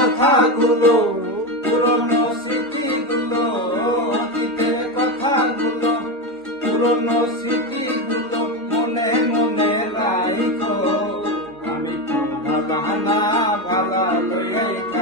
কথাগুলো, পুরনো স্মৃতিগুলো, অতীতের কথাগুলো, পুরনো স্মৃতিগুলো মনে মনে রাখো আমি ভালা না ভালা লইয়াই